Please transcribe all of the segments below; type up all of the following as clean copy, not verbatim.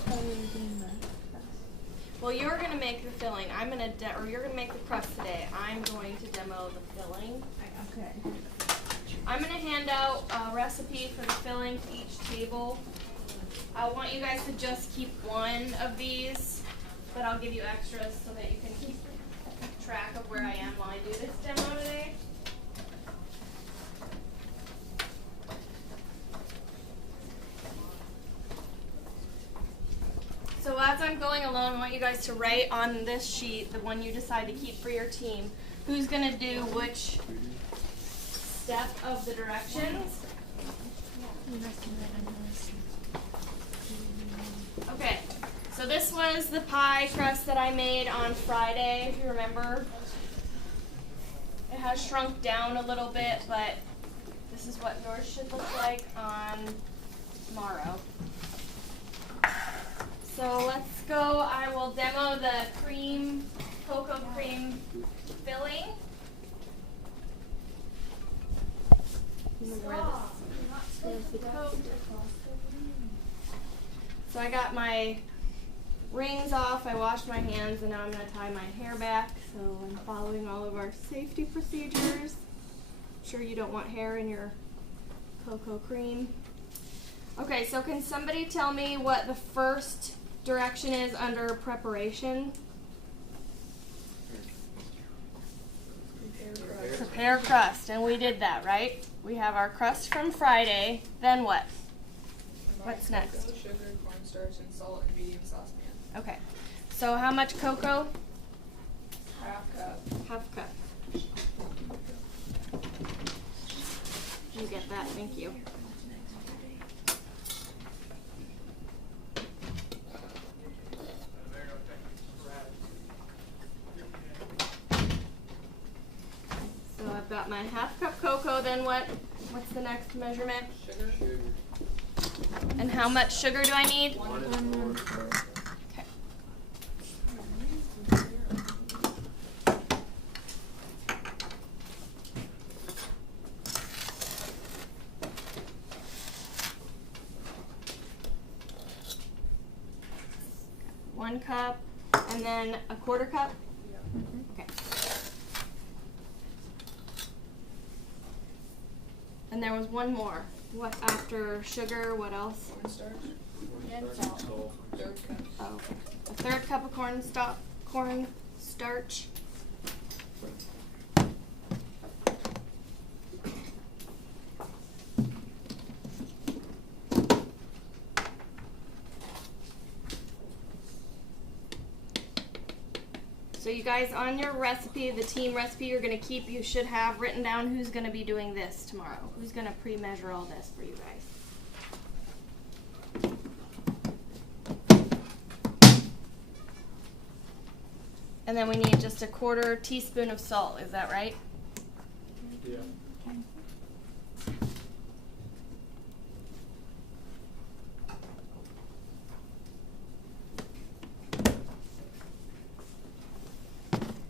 thought we were doing the crust. Well, you're gonna make the filling. You're gonna make the crust today. I'm going to demo the filling. Okay. I'm gonna hand out a recipe for the filling to each table. I want you guys to just keep one of these, but I'll give you extras so that you can keep track of where I am while I do this demo today. So as I'm going along, I want you guys to write on this sheet, the one you decide to keep for your team, who's gonna do which step of the directions. Okay, so this was the pie crust that I made on Friday, if you remember. It has shrunk down a little bit, but this is what yours should look like on tomorrow. So let's go. I will demo the cocoa cream filling. So I got my rings off, I washed my hands, and now I'm going to tie my hair back. So I'm following all of our safety procedures. I'm sure you don't want hair in your cocoa cream. Okay, so can somebody tell me what the first direction is under preparation? Prepare crust, and we did that, right? We have our crust from Friday, then what? What's next? Cocoa, sugar, cornstarch, and salt in medium saucepan. Okay, so how much cocoa? Half cup. Half cup. You get that, thank you. So I've got my half cup cocoa, then what? What's the next measurement? Sugar. And how much sugar do I need? 1 4. Okay. One cup, and then a quarter cup? Okay. And there was one more. What after sugar, what else? Cornstarch. And salt. 1/3 cup. Oh, okay. A third cup of corn starch. So you guys, on your recipe, the team recipe you're going to keep, you should have written down who's going to be doing this tomorrow. Who's going to pre-measure all this for you guys. And then we need just a 1/4 teaspoon of salt, is that right? Yeah.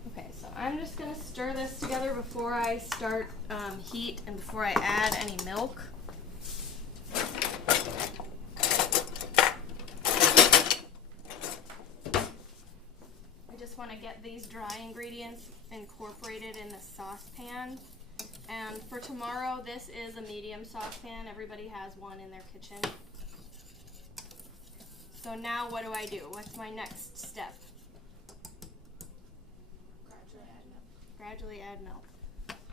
Okay, so I'm just going to stir this together before I start heat and before I add any milk. I just want to get these dry ingredients incorporated in the saucepan. And for tomorrow, this is a medium saucepan. Everybody has one in their kitchen. So now what do I do? What's my next step? Gradually add milk.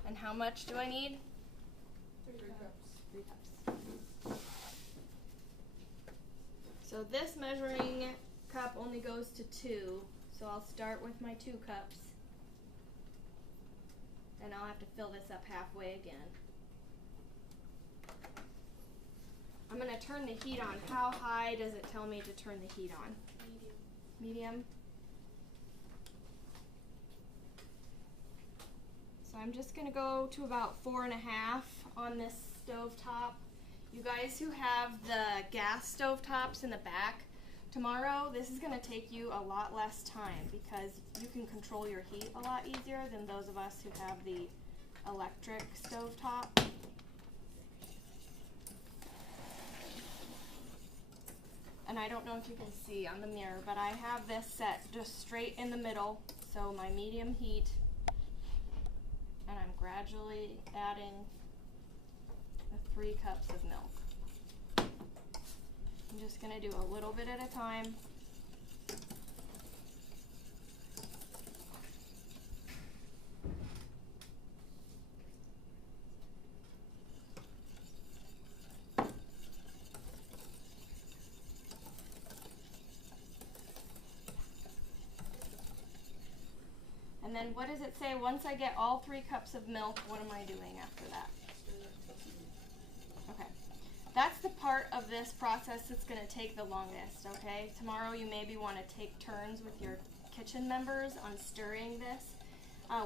And how much do I need? 3 cups. 3 cups. So this measuring cup only goes to 2, so I'll start with my 2 cups. And I'll have to fill this up halfway again. I'm going to turn the heat on. How high does it tell me to turn the heat on? Medium? So I'm just going to go to about 4.5 on this stove top. You guys who have the gas stove tops in the back, tomorrow this is going to take you a lot less time because you can control your heat a lot easier than those of us who have the electric stove top. And I don't know if you can see on the mirror, but I have this set just straight in the middle, so my medium heat, and I'm gradually adding the 3 cups of milk. I'm just gonna do a little bit at a time. And then what does it say? Once I get all 3 cups of milk, what am I doing after that? Okay. That's the part of this process that's going to take the longest, okay? Tomorrow you maybe want to take turns with your kitchen members on stirring this.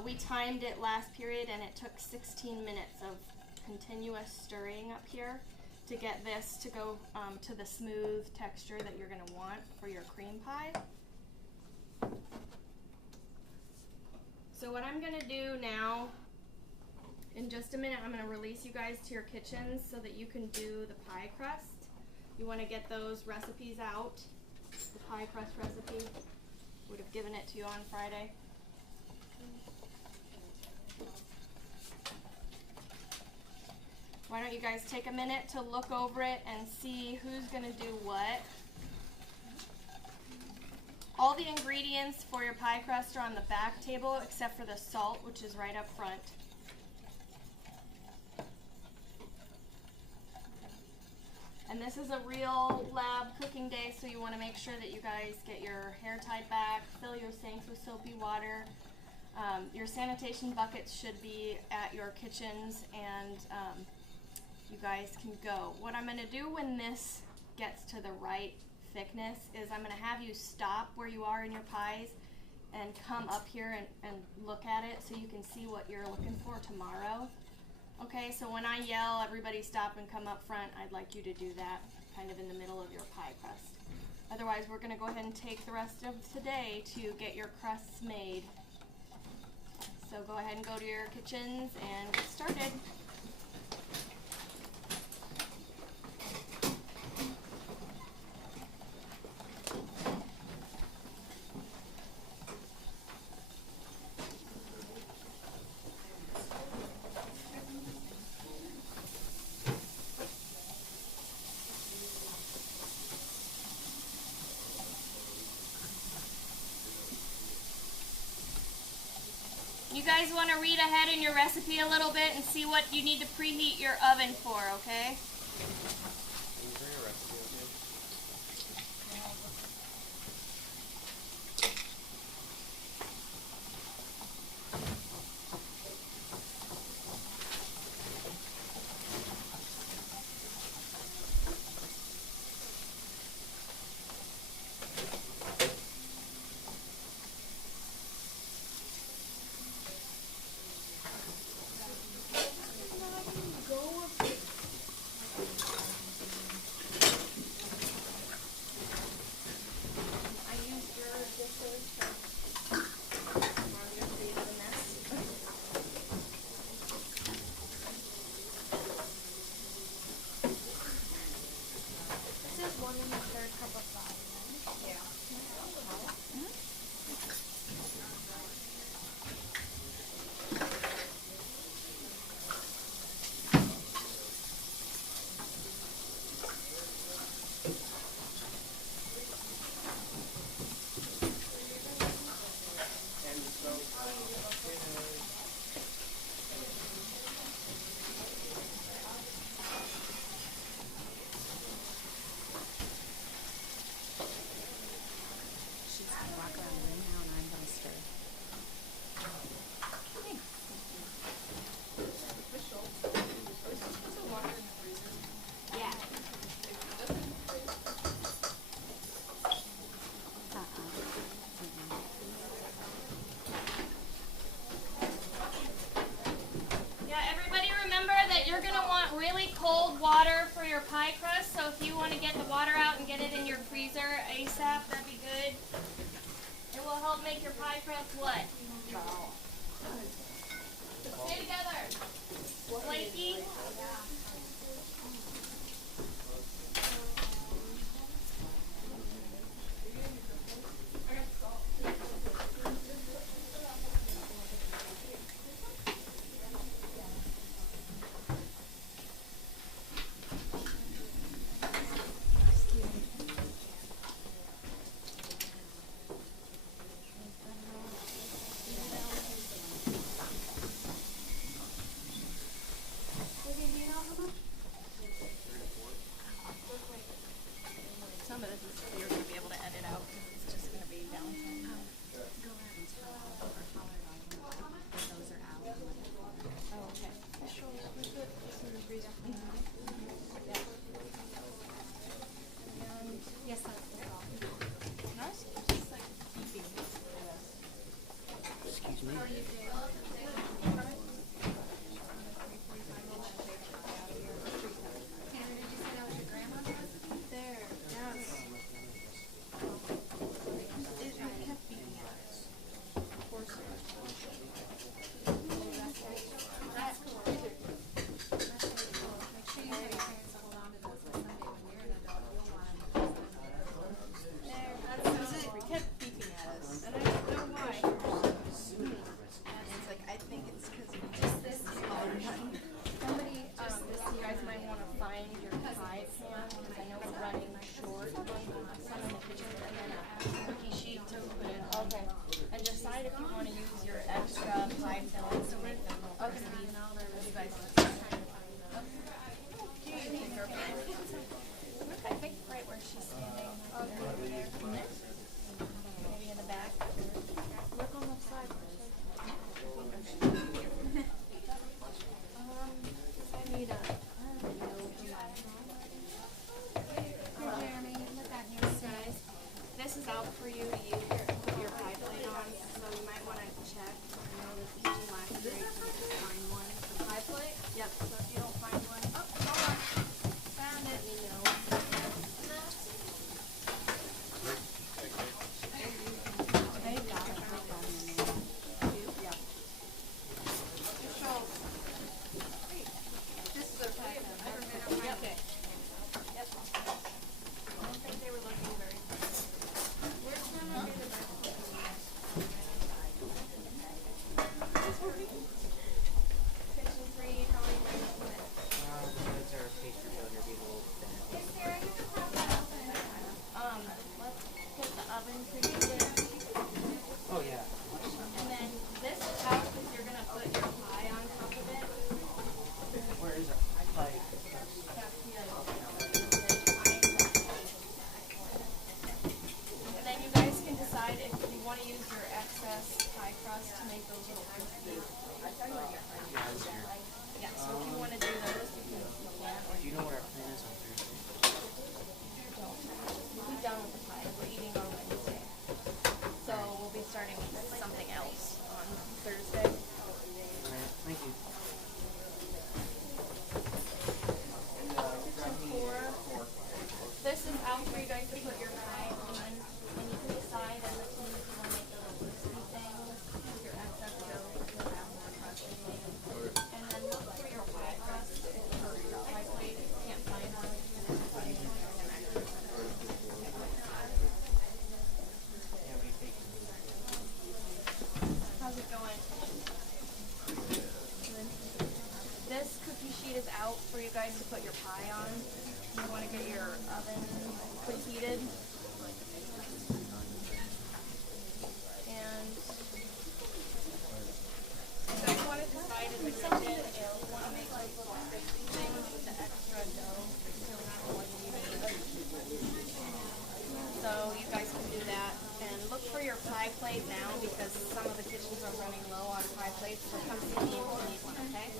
We timed it last period and it took 16 minutes of continuous stirring up here to get this to go to the smooth texture that you're going to want for your cream pie. So what I'm going to do now, in just a minute, I'm going to release you guys to your kitchens so that you can do the pie crust. You want to get those recipes out. The pie crust recipe. Would have given it to you on Friday. Why don't you guys take a minute to look over it and see who's going to do what. All the ingredients for your pie crust are on the back table except for the salt, which is right up front. And this is a real lab cooking day, so you want to make sure that you guys get your hair tied back, fill your sinks with soapy water. Your sanitation buckets should be at your kitchens, and you guys can go. What I'm going to do when this gets to the right thickness is I'm going to have you stop where you are in your pies and come up here and look at it so you can see what you're looking for tomorrow. Okay, so when I yell, everybody stop and come up front, I'd like you to do that kind of in the middle of your pie crust. Otherwise, we're going to go ahead and take the rest of today to get your crusts made. So go ahead and go to your kitchens and get started. You guys want to read ahead in your recipe a little bit and see what you need to preheat your oven for, okay? Cold water for your pie crust, so if you want to get the water out and get it in your freezer ASAP, that'd be good. It will help make your pie crust what? Stay together. Flaky. of this is you're going to be able to edit out because it's just going to be downtime. Go ahead and tell or holler at all of them that those are out. Oh, okay. And Yes, that's the call. nice. Just like beeping. Excuse me. How are you doing? Tanner, did you say that was your grandma? There. Yes. It kept beeping at us. Of course. That's cool. That's really cool. Make sure you have your parents hold on to those for someday when you're an adult. You'll want them. There. That's it. It kept beeping at us. And I don't know why. It's like, I think it's because we just This is Somebody, you guys might want to find your pie pan because I know it's running short. Some in the kitchen and then a cookie sheet to put in. Okay. And decide if you want to use your extra pie fillings to make them more crispy. You guys I think right where she's standing. Okay. Over there. Maybe in the back. Look on the side. I need a. Jeremy, look at your size. This is out for you to use put your pie plate on, so you might want to check. I know this kitchen last year you can find one. The pie plate? Yep. So if you don't find one, oh, hold on. Found it. You know. They got it. Yep. This is our packet. Yep. Okay. Yep. I don't think they were looking very good. Where's my Kitchen 3, how are you guys doing? It's our pastry builder, be a little thin. Let's get the oven preheated. Oh, yeah. And then this house is you're gonna put your pie on top of it. Where is it? Like, And then you guys can decide if you want to use your excess pie crust to make those little crispy. Yeah, so if you want to do those, you can. do you know what our plan is on Thursday? We'll be done with the pie. We're eating on Wednesday. So we'll be starting with something else on Thursday. Alright, thank you. This is out for you guys to put your pie on, and you can decide as a team if you want to make the little crispy things, your excess dough, if you have more crusting. And then look for your pie crust or your pie plate if you can't find one. How's it going? Good. This cookie sheet is out for you guys to put your pie on. You want to get your oven preheated. And you guys want to decide in the kitchen if you want to make like little crispy things with the extra dough. So you guys can do that. And look for your pie plate now because some of the kitchens are running low on pie plates. So come see me if you need one, okay?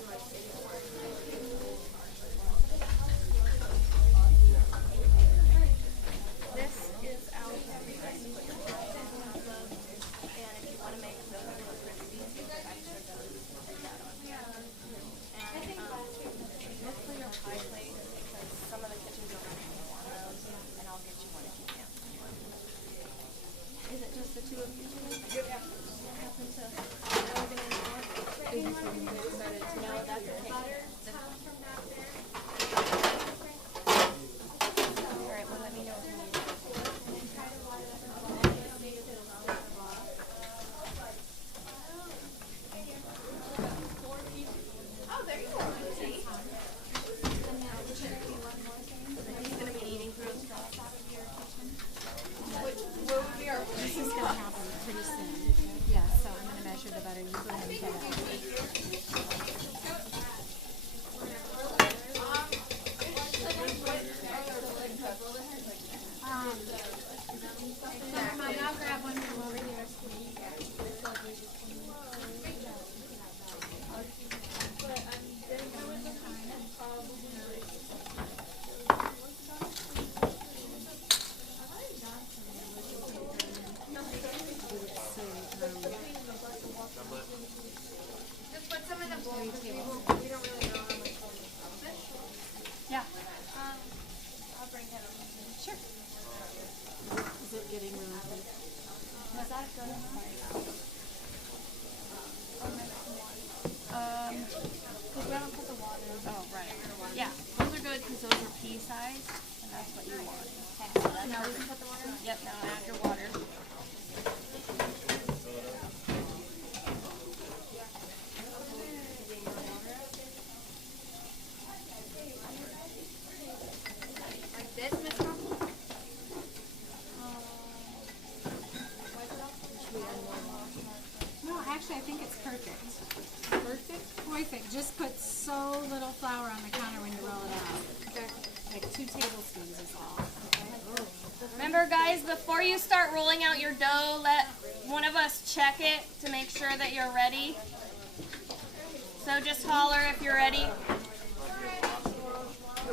This is out for you guys to put your pie on top of. And if you want to make those little crispy, extra dough, put that on. And look for your pie plate because some of the kitchens are running low on those. And I'll get you one if you can. Is it just the two of you today? Yeah. Happen to organize one? No, that's okay. Alright, well let me know if you need it. Oh, there you go. See? He's gonna be eating through his straw. What would be our This is going to happen pretty soon. Yeah, so I'm going to measure the butter. You go ahead and put it. Because we haven't put the water in. Oh, right. Yeah, those are good because those are pea size, and that's what you want. Okay, so now we can put the water in? Yep, now add your water. Like this, Miss Coffee? No, actually, I think it's perfect. Perfect. Just put so little flour on the counter when you roll it out. Like 2 tablespoons is all. Remember, guys, before you start rolling out your dough, let one of us check it to make sure that you're ready. So just holler if you're ready.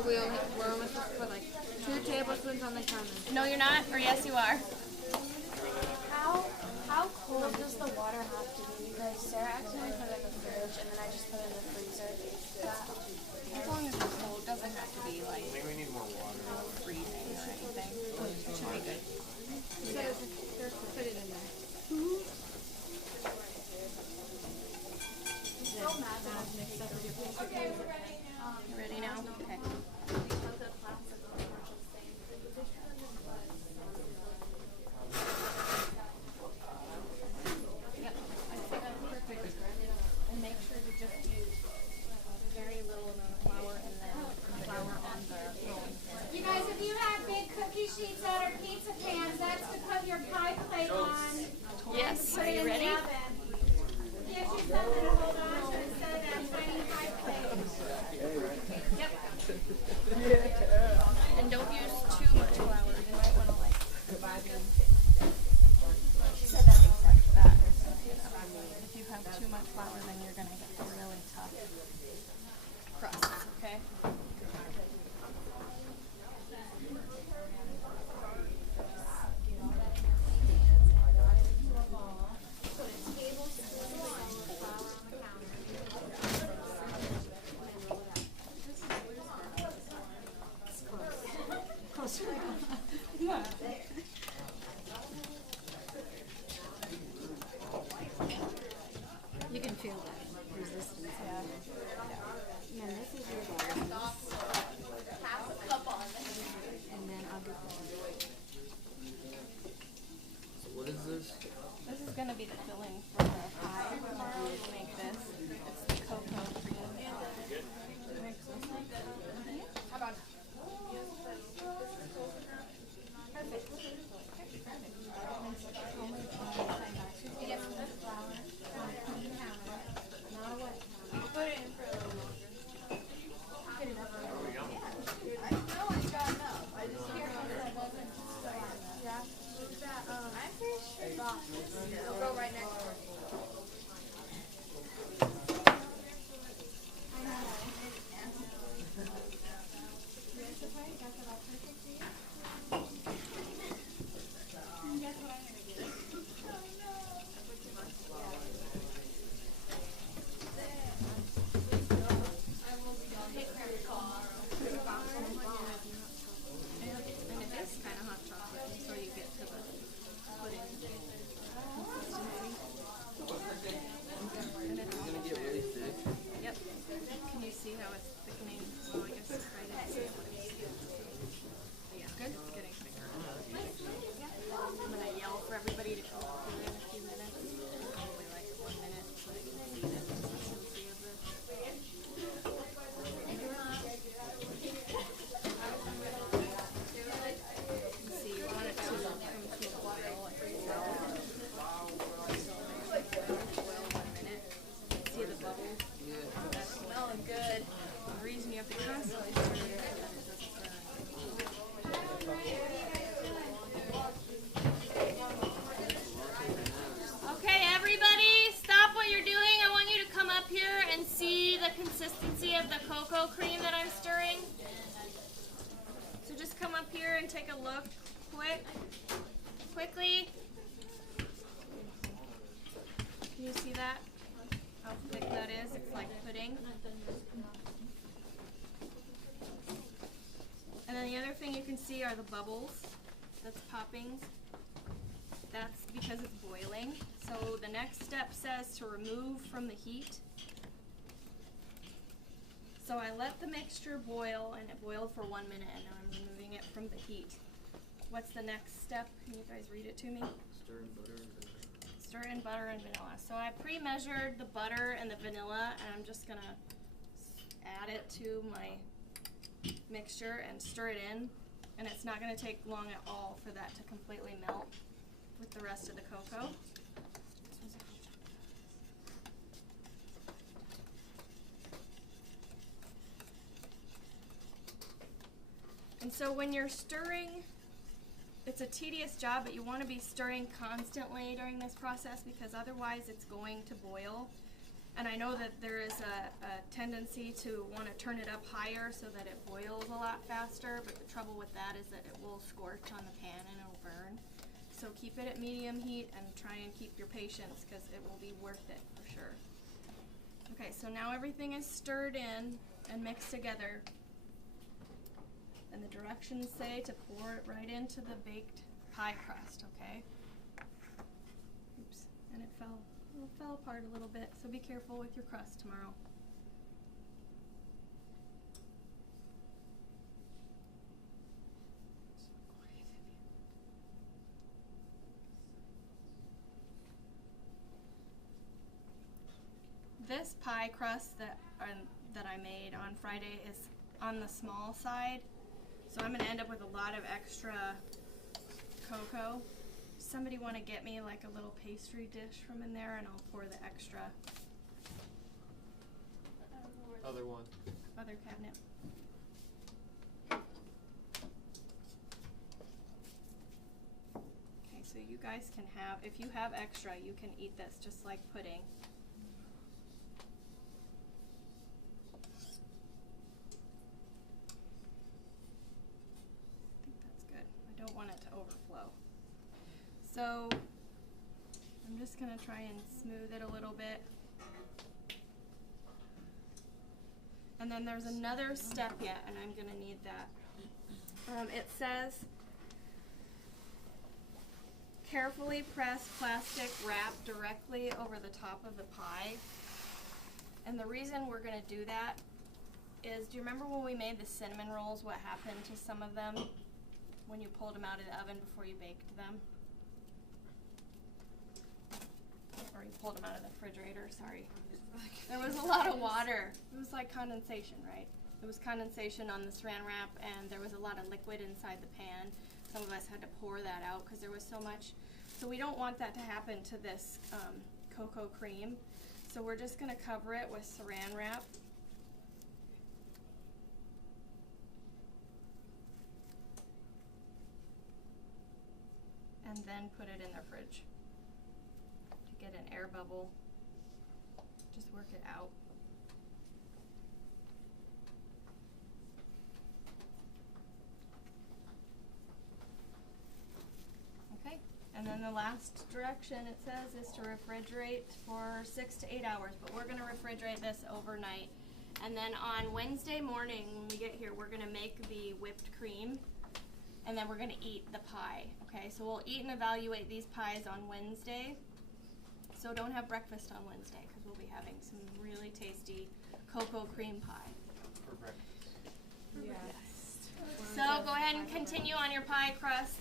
We're only supposed to put like 2 tablespoons on the counter. No, you're not, or yes, you are. How cold does the water have to be? Because Sarah accidentally put it in the fridge and then I just put it in the freezer. As long as it's cold, it doesn't have to be like I think we need more water. freezing or anything. It should be good. Put it in there. You ready now? Okay. Yep, I think that's perfect. And make sure to just use a very little amount of flour and then flour on the rolling pin. You guys, if you have big cookie sheets out or pizza pans, that's to put your pie plate on. Yes, Put are it you in ready? the oven. Gives you something to hold on to instead of that tiny pie plate. Yep. And don't use too much flour. You might want to like She said that makes sense. that. If you have too much flour, then you're gonna get a really tough crust. Okay. You can feel that resistance. And then this is your bottom. And then I'll get the What is this? This is gonna be the filling for the pie tomorrow. To make this. It's the cocoa cream. Mix this. How about I'll go right next to her. And it is kind of hot chocolate until you get to the pudding consistency. And it's Gonna get really thick. Yep. Can you see how it's thickening? Well, I guess I didn't see what it was. But yeah, good. It's getting thicker. I'm gonna yell for everybody to come up here in a few minutes. Probably like 1 minute so they can see the consistency of this. You can see you want it to come to a boil. Boil 1 minute. See the bubbles? That's smelling good. The reason you have to constantly stir it is that it doesn't burn. Okay, everybody, stop what you're doing. I want you to come up here and see the consistency of the cocoa cream that I'm stirring. So just come up here and take a look quickly. Can you see that? How thick that is? It's like pudding. And then the other thing you can see are the bubbles that's popping. that's because it's boiling. So the next step says to remove from the heat. So I let the mixture boil, and it boiled for 1 minute, and now I'm removing it from the heat. What's the next step? Can you guys read it to me? Stir in butter and vanilla. Stir in butter and vanilla. So I pre-measured the butter and the vanilla, and I'm just gonna add it to my mixture and stir it in. And it's not gonna take long at all for that to completely melt with the rest of the cocoa. And so when you're stirring, it's a tedious job, but you want to be stirring constantly during this process because otherwise it's going to boil. And I know that there is a tendency to want to turn it up higher so that it boils a lot faster, but the trouble with that is that it will scorch on the pan and it'll burn. So keep it at medium heat and try and keep your patience because it will be worth it for sure. Okay, so now everything is stirred in and mixed together. And the directions say to pour it right into the baked pie crust, okay? Oops, and it fell apart a little bit, so be careful with your crust tomorrow. This pie crust that I made on Friday is on the small side. So I'm gonna end up with a lot of extra cocoa. Somebody wanna get me like a little pastry dish from in there and I'll pour the extra. Other one. Other cabinet. Okay, so you guys can have, if you have extra, you can eat this just like pudding. Don't want it to overflow. So I'm just gonna try and smooth it a little bit. And then there's another step yet, and I'm gonna need that. It says, carefully press plastic wrap directly over the top of the pie. And the reason we're gonna do that is, do you remember when we made the cinnamon rolls, what happened to some of them? When you pulled them out of the oven before you baked them. Or you pulled them out of the refrigerator, sorry. There was a lot of water. It was like condensation, right? It was condensation on the saran wrap and there was a lot of liquid inside the pan. Some of us had to pour that out because there was so much. So we don't want that to happen to this cocoa cream. So we're just gonna cover it with saran wrap. And then put it in the fridge to get an air bubble. Just work it out. Okay, and then the last direction it says is to refrigerate for 6 to 8 hours, but we're gonna refrigerate this overnight. And then on Wednesday morning when we get here, we're gonna make the whipped cream. And then we're gonna eat the pie, okay? So we'll eat and evaluate these pies on Wednesday. So don't have breakfast on Wednesday because we'll be having some really tasty cocoa cream pie. For breakfast. Yes. So go ahead and continue on your pie crusts.